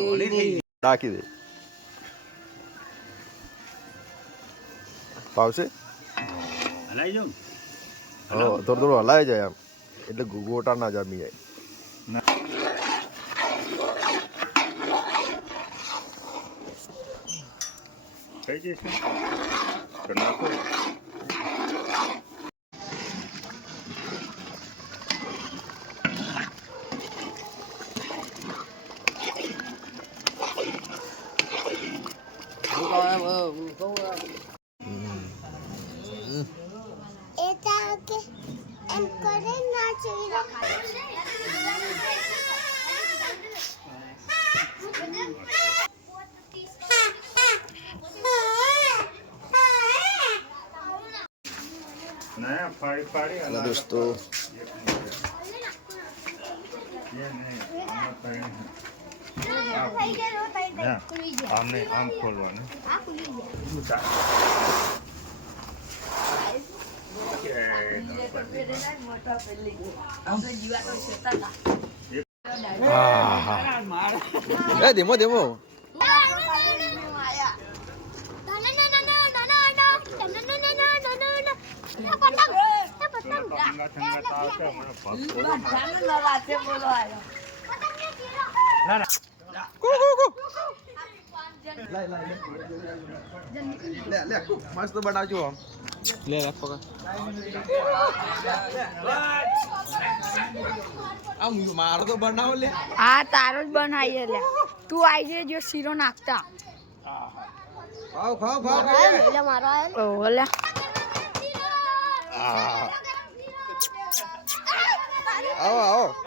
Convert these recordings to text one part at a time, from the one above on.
નોની થઈ ગઈ. નાખી દે ભાવશે હલાઈ જાઉં ને? હો થોડું થોડું હલાય જાય આમ એટલે ગો- ગોટા ના જામી જાય 那。谁接先？搁那坐。嗯。嗯。એમ, કરે ના ફાડી હેલો દોસ્તો. આમાં ખોલવાનું. એ ધીમો ધીમો પેલો ટંગા લે લે મસ્ત બનાવજો આમ લે પકડ આમ મારો તો બનાવો લે હા તારો જ બનાવીએ લે તું આવી જો શીરો નાખતા ખાવ ખાવ ખાવ એટલે મારો આયો ઓ લે આવો આવો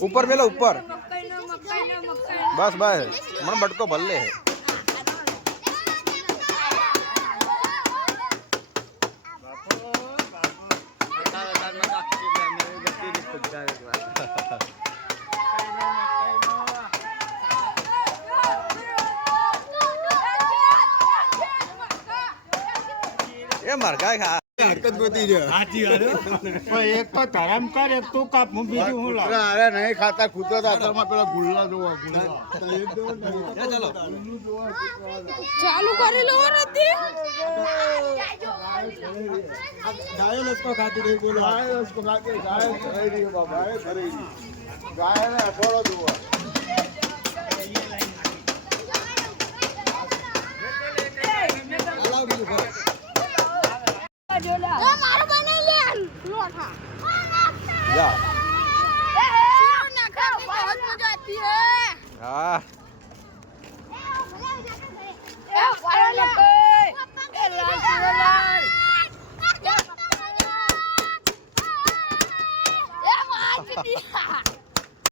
ઉપર મેલો ઉપર બસ બસ મને બટકો ભલે હે એ માર ગાય ખા હરકત ગોતી છે. પણ એક તો ધરમ કર એક તું કાપ હું બીજું હું લાવ. અરે નહીં ખાતા કૂતરા તો આતરમાં પેલા ગુલ્લા જોવા ગુલ્લા ચાલો ચાલુ કરેલું નથી. ગાય લસકો ખાતી રહી બોલો. ગાય લસકો ખાતી ગાય ખરી રહી બાબા ખરી ધરાઈ ગાય. ને અઠવાડો જોવા. હે.